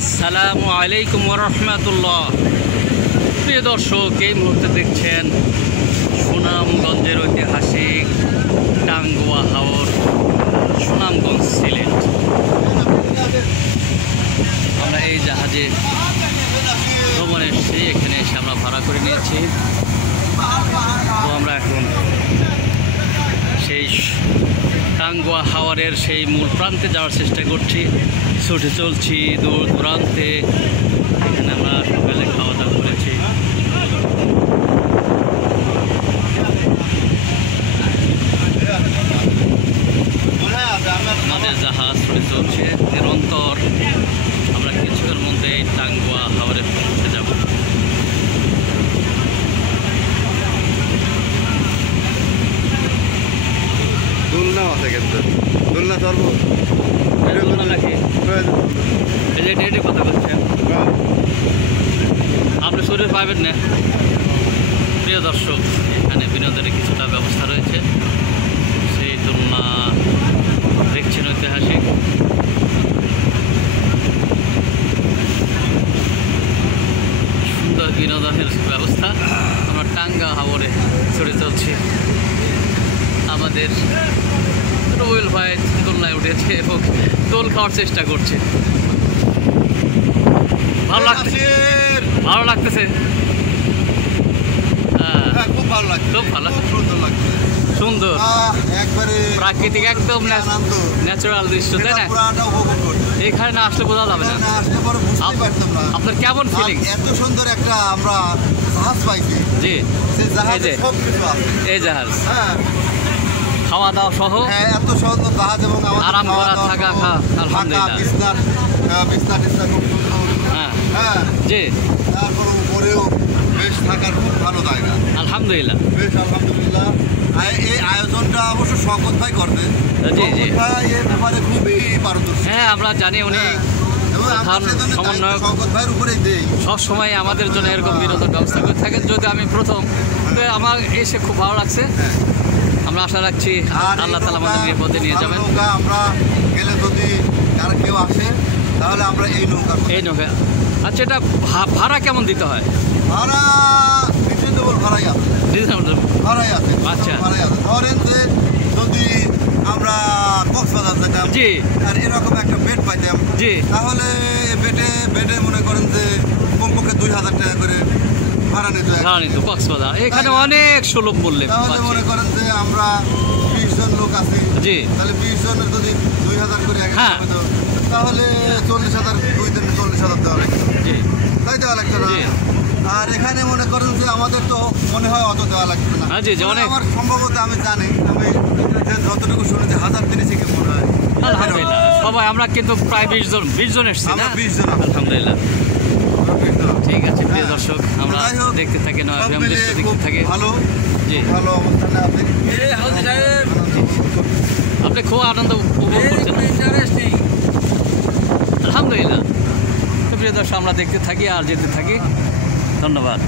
আসসালামু আলাইকুম ওয়া রাহমাতুল্লাহ। প্রিয় দর্শক, এই মুহূর্তে দেখছেন সুনামগঞ্জের ঐতিহাসিক টাঙ্গুয়া হাওর, সুনামগঞ্জ, সিলেট। আমরা এই জাহাজে ভ্রমণ এসেছি, এখানে এসে আমরা ভাড়া করে নিয়েছি। তো আমরা এখন সেই টাঙ্গুয়া হাওরের সেই মূল প্রান্তে যাওয়ার চেষ্টা করছি, ছুটে চলছি দূর দূরান্তে। এখানে আমরা সকালে খাওয়া দাওয়া করেছি। আমাদের জাহাজ ছুটে চলছে নিরন্তর। আমরা কিছুক্ষণের মধ্যে এই টাঙ্গুয়া হাওরে পৌঁছে যাব। দোলনা আছে কিন্তু দোলনা চলবো নাকি এই যে কথা বলছেন আপনি শরীর পাবেন না। প্রিয় দর্শক, এখানে বিনোদনের কিছুটা ব্যবস্থা রয়েছে। সেই দোলনা দেখছেন, ঐতিহাসিক। সুন্দর বিনোদনের ব্যবস্থা। আমরা টাঙ্গা হাওরে ছড়ে চলছি। আমাদের রুবেল ভাই দোলনায় উঠেছে এবং দোল খাওয়ার চেষ্টা করছে। ভালো লাগতেছে, ভালো লাগতেছে। খুব ভালো লাগছে, খুব ভালো, সুন্দর লাগছে, সুন্দর একবারে প্রাকৃতিক, একদম ন্যাচারাল দৃশ্য, তাই না? এখানে না আসলে বোঝা যাবে না। আপনার কেমন ফিলিং? এত সুন্দর একটা আমরা জাহাজ পাইছি। জি, এই জাহাজ, খাওয়া দাওয়া সহ এত সুন্দর জাহাজ এবং আরাম করা, থাকা, আলহামদুলিল্লাহ। বিছনা খুব সুন্দর। হ্যাঁ, জি, তারপর উপরেও বেশ থাকার খুব ভালো জায়গা, আলহামদুলিল্লাহ। বেশ আলহামদুলিল্লাহ। এই আয়োজনটা অবশ্য শওকত ভাই করবেন। জি, জি, এর ব্যাপারে খুবই পারদর্শী। হ্যাঁ, আমরা জানি উনি সমন্বয়ক। শওকত ভাইয়ের উপরেই দেই সবসময় আমাদের জন্য এরকম বিনোদন ব্যবস্থা করে থাকেন। যদি আমি প্রথম, আমার এসে খুব ভালো লাগছে। আমরা আশা রাখছি আল্লাহ তাআলা আমাদের নিরাপদে নিয়ে যাবেন। আমরা গেলে যদি কার কেউ আসে তাহলে আমরা এই নৌকা। আচ্ছা, এটা ভাড়া কেমন দিতে হয়? ভাড়া রিজনেবল ভাড়াই আছে। ভাড়াই আছে, আচ্ছা, ভাড়াই আছে। ধরেন যে যদি আমরা কক্সবাজার যেতাম, জি, আর এরকম একটা বেড পাইতাম, জি, তাহলে বেডে মনে করেন যে কমপক্ষে 2000 টাকা করে ভাড়া নিত কক্সবাজার। এখানে অনেক সুলভ মূল্যে। তাহলে মনে করেন যে আমরা 20 জন লোক আছি, জি, তাহলে 20 জনের যদি 2000 করে তাহলে 40,000, 2 দিনে 40,000 দেওয়া লাগবে। জি, তাই দেওয়া লাগবে না। আর এখানে মনে করেন যে আমাদের তো মনে হয় অত দেওয়া লাগবে না। আমার সম্ভবত আমি জানি, আমি যতটুকু শুনেছি 1030 থেকে মনে হয়। আলহামদুলিল্লাহ। সবাই আমরা কিন্তু প্রায় 20 জন এসেছি না? 20 জন, আলহামদুলিল্লাহ। ঠিক আছে প্রিয় দর্শক, আমরা দেখতে থাকি, দেখতে থাকি। ভালো, জি, ভালো অবস্থানে আছে। আপনি খুব আনন্দ উপভোগ করছেন। আলহামদুলিল্লাহ। প্রিয় দর্শক, আমরা দেখতে থাকি আর যেতে থাকি। ধন্যবাদ।